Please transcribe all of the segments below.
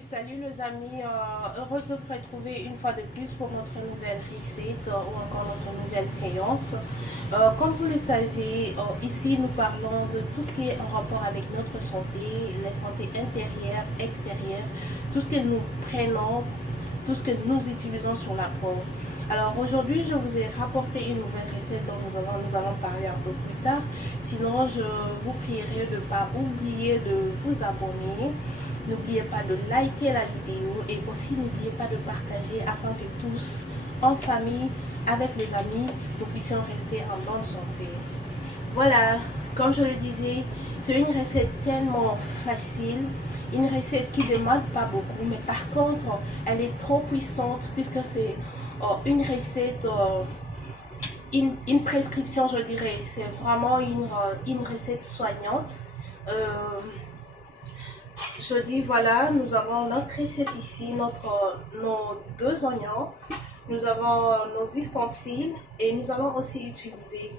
Salut les amis, heureuse de vous retrouver une fois de plus pour notre nouvelle recette ou encore notre nouvelle séance. Comme vous le savez, ici nous parlons de tout ce qui est en rapport avec notre santé, la santé intérieure, extérieure, tout ce que nous prenons, tout ce que nous utilisons sur la peau. Alors aujourd'hui, je vous ai rapporté une nouvelle recette dont nous allons parler un peu plus tard. Sinon, je vous prierai de ne pas oublier de vous abonner. N'oubliez pas de liker la vidéo et aussi n'oubliez pas de partager afin que tous, en famille, avec les amis, nous puissions rester en bonne santé. Voilà, comme je le disais, c'est une recette tellement facile, une recette qui ne demande pas beaucoup, mais par contre, elle est trop puissante puisque c'est une recette, une prescription, je dirais. C'est vraiment une recette soignante. Je dis voilà, nous avons notre recette ici, nos 2 oignons, nous avons nos ustensiles et nous allons aussi utiliser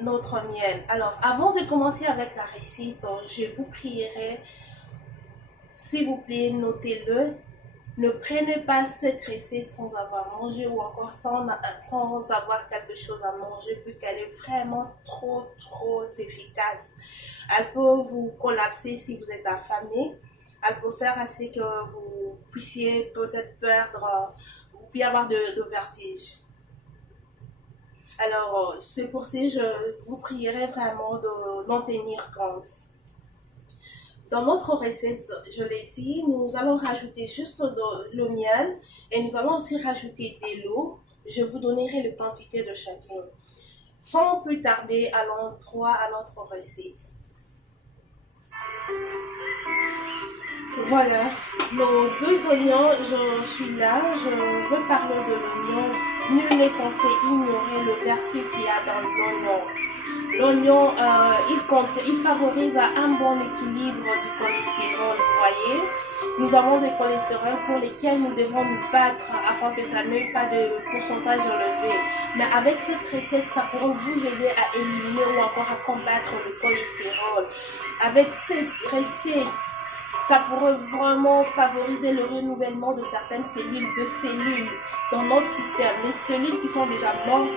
notre miel. Alors avant de commencer avec la recette, je vous prierai, s'il vous plaît, notez-le. Ne prenez pas cette recette sans avoir mangé ou encore sans avoir quelque chose à manger puisqu'elle est vraiment trop efficace. Elle peut vous collapser si vous êtes affamé. Elle peut faire assez que vous puissiez peut-être perdre, ou puis avoir de vertige. Alors, c'est pour ça que je vous prierai vraiment d'en tenir compte. Dans notre recette, je l'ai dit, nous allons rajouter juste le miel et nous allons aussi rajouter de l'eau. Je vous donnerai les quantités de chacun. Sans plus tarder, allons droit à notre recette. Voilà, nos 2 oignons, je suis là, je veux parler de l'oignon. Nul n'est censé ignorer le vertu qu'il y a dans l'oignon. L'oignon, il favorise un bon équilibre du cholestérol, vous voyez. Nous avons des cholestérols pour lesquels nous devons nous battre afin que ça n'ait pas de pourcentage élevé. Mais avec cette recette, ça pourrait vous aider à éliminer ou encore à combattre le cholestérol. Avec cette recette, ça pourrait vraiment favoriser le renouvellement de certaines cellules dans notre système. Les cellules qui sont déjà mortes,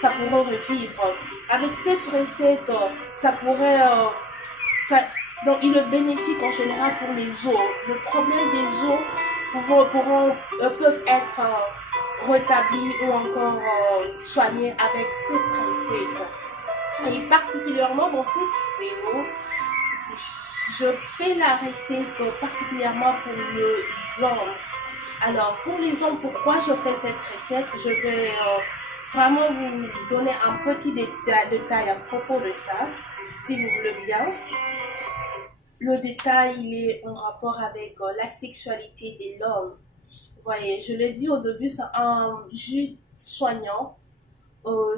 ça pourrait revivre. Avec cette recette, ça pourrait... donc, il est bénéfique en général pour les os. Le problème des os peuvent être rétablis ou encore soignés avec cette recette. Et particulièrement dans cette vidéo, je fais la recette particulièrement pour les hommes. Alors, pour les hommes, pourquoi je fais cette recette? Je vais vraiment vous donner un petit détail à propos de ça, si vous voulez bien. Le détail, il est en rapport avec la sexualité de l'homme. Vous voyez, je l'ai dit au début, c'est un jus soignant.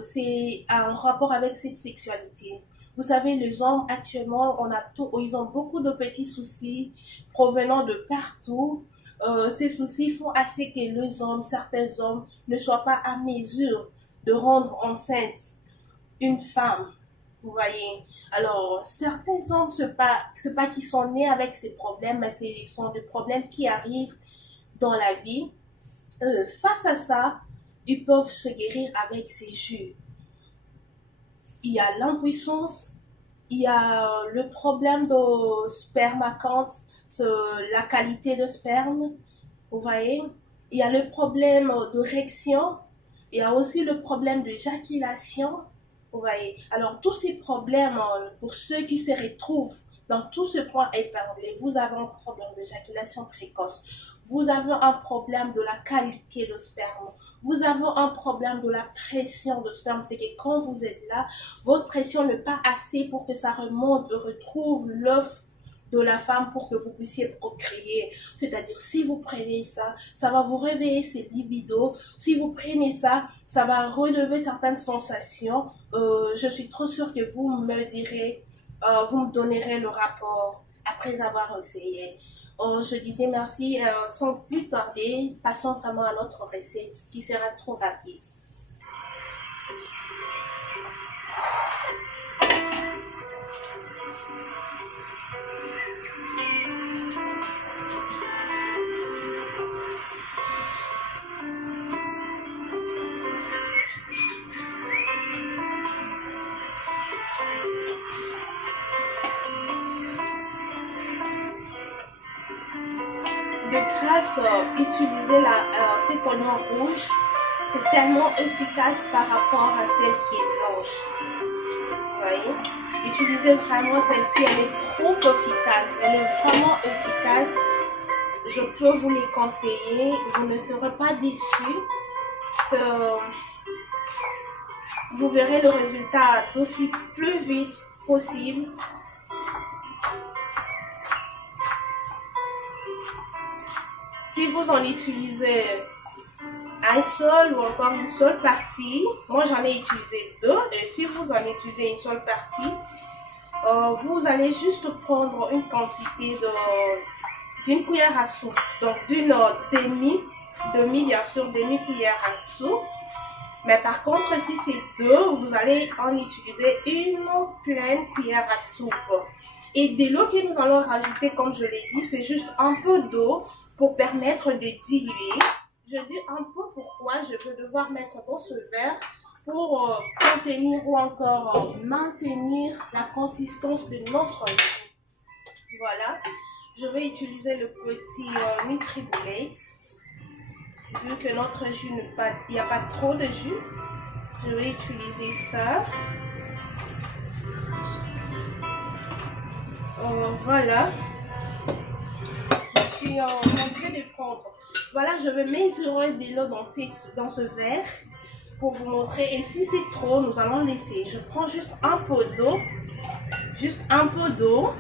C'est un rapport avec cette sexualité. Vous savez, les hommes actuellement, ils ont beaucoup de petits soucis provenant de partout. Ces soucis font assez que certains hommes ne soient pas à mesure de rendre enceinte une femme. Vous voyez. Alors, certains hommes, c'est pas qu'ils sont nés avec ces problèmes, mais ce sont des problèmes qui arrivent dans la vie. Face à ça, ils peuvent se guérir avec ces jus. Il y a l'impuissance, il y a le problème de spermacante, la qualité de sperme, vous voyez. Il y a le problème d'érection, il y a aussi le problème de d'éjaculation, vous voyez. Alors, tous ces problèmes, pour ceux qui se retrouvent dans tout ce point épinglé, vous avez un problème d'éjaculation précoce, vous avez un problème de la qualité de sperme, vous avez un problème de la pression de sperme, c'est que quand vous êtes là, votre pression n'est pas assez pour que ça remonte, retrouve l'œuf de la femme pour que vous puissiez procréer. C'est-à-dire, si vous prenez ça, ça va vous réveiller ces libidos. Si vous prenez ça, ça va relever certaines sensations. Je suis trop sûre que vous me direz, vous me donnerez le rapport après avoir essayé. Je disais merci. Sans plus tarder, passons vraiment à notre recette qui sera trop rapide. De grâce, utiliser cet oignon rouge, c'est tellement efficace par rapport à celle qui est blanche. Vous voyez? Utilisez vraiment celle-ci, elle est trop efficace. Elle est vraiment efficace. Je peux vous les conseiller. Vous ne serez pas déçus. Vous verrez le résultat d'aussi plus vite possible. Si vous en utilisez un seul ou encore une seule partie, moi j'en ai utilisé deux, et si vous en utilisez une seule partie, vous allez juste prendre une quantité d'une cuillère à soupe, donc d'une demi bien sûr, demi-cuillère à soupe. Mais par contre, si c'est deux, vous allez en utiliser une pleine cuillère à soupe. Et de l'eau que nous allons rajouter, comme je l'ai dit, c'est juste un peu d'eau pour permettre de diluer. Je dis un peu pourquoi je vais devoir mettre dans ce verre pour contenir ou encore maintenir la consistance de notre jus. Voilà, je vais utiliser le petit NutriBullet. Vu que notre jus il n'y a pas trop de jus, je vais utiliser ça. Voilà. Je suis en train de prendre. Voilà, je vais mesurer de l'eau dans ce verre pour vous montrer. Et si c'est trop, nous allons laisser. Je prends juste un peu d'eau. Juste un peu d'eau.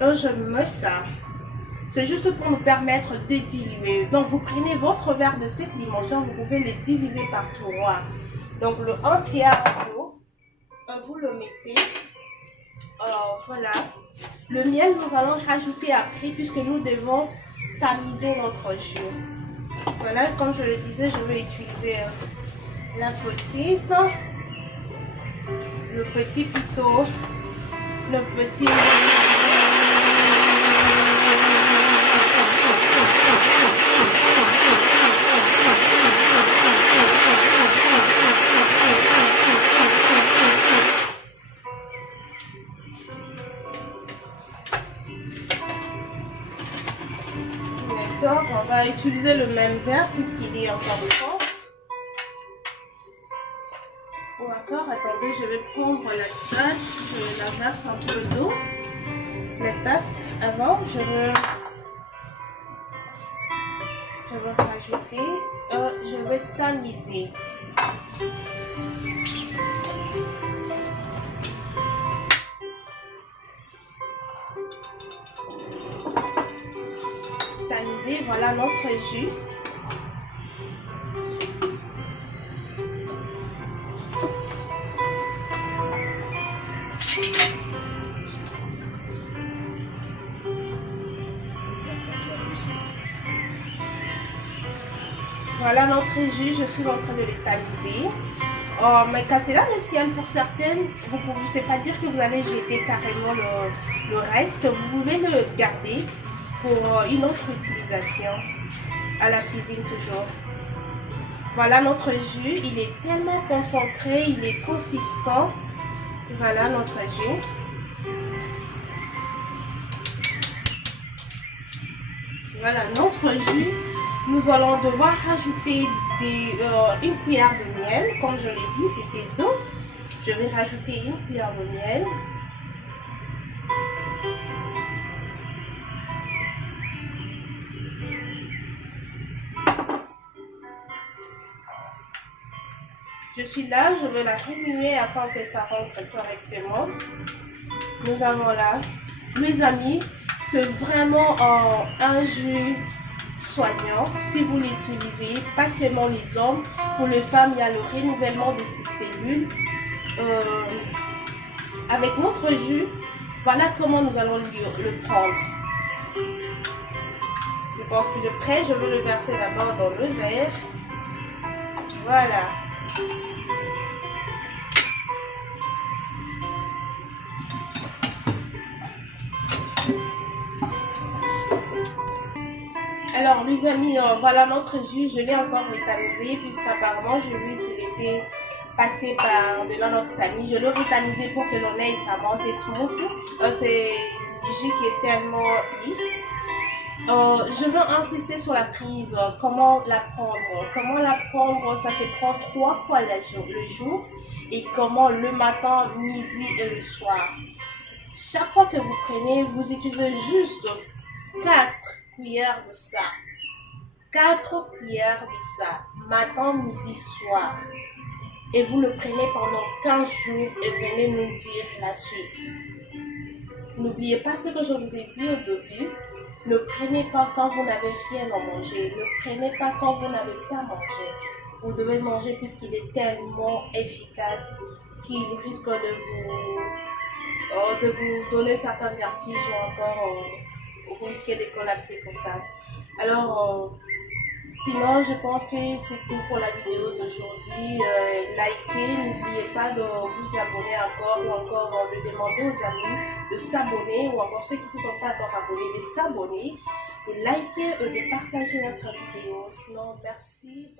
Et je mets ça. C'est juste pour nous permettre de diluer. Donc, vous prenez votre verre de cette dimension, vous pouvez le diviser par 3. Donc, le 1 tiers d'eau, vous le mettez. Voilà. Le miel, nous allons rajouter après puisque nous devons tamiser notre jus. Voilà, comme je le disais, je vais utiliser la petite. Le petit plutôt. Le petit... D'accord, on va utiliser le même verre puisqu'il est encore fort. Ou encore, attendez, je vais prendre la tasse, je la verse un peu d'eau. La tasse, avant, je vais rajouter, je vais tamiser. Tamiser, voilà notre jus. Voilà notre jus, je suis en train de le tamiser. Mais qu'à cela ne tienne, pour certaines, vous ne pouvez pas dire que vous allez jeter carrément le reste. Vous pouvez le garder pour une autre utilisation à la cuisine toujours. Voilà notre jus, il est tellement concentré, il est consistant. Voilà notre jus. Voilà notre jus. Nous allons devoir rajouter une cuillère de miel. Comme je l'ai dit, c'était 2. Je vais rajouter une cuillère de miel. Je suis là, je vais la remuer afin que ça rentre correctement. Nous avons là, mes amis, c'est vraiment un jus soignant. Si vous l'utilisez, pas seulement les hommes, pour les femmes, il y a le renouvellement de ces cellules. Avec notre jus, voilà comment nous allons le prendre. Je pense que de près, je vais le verser d'abord dans le verre. Voilà. Alors les amis, voilà notre jus, je l'ai encore rétamisé puisqu'apparemment j'ai vu qu'il était passé par de la notre tamis. Je l'ai rétamisé pour que l'on ait vraiment c'est smooth. C'est un jus qui est tellement lisse. Je veux insister sur la prise, comment la prendre. Comment la prendre, ça se prend 3 fois le jour et comment le matin, midi et le soir. Chaque fois que vous prenez, vous utilisez juste 4 cuillères de ça. 4 cuillères de ça, matin, midi, soir. Et vous le prenez pendant 15 jours et venez nous dire la suite. N'oubliez pas ce que je vous ai dit au début. Ne prenez pas quand vous n'avez rien à manger. Ne prenez pas quand vous n'avez pas mangé. Vous devez manger puisqu'il est tellement efficace qu'il risque de vous donner certains vertiges ou encore vous risquez de collapser comme ça. Alors, sinon, je pense que c'est tout pour la vidéo d'aujourd'hui. Likez, n'oubliez pas de vous abonner encore ou encore de demander aux amis de s'abonner ou encore ceux qui ne se sont pas encore abonnés de s'abonner, de liker et de partager notre vidéo. Sinon, merci.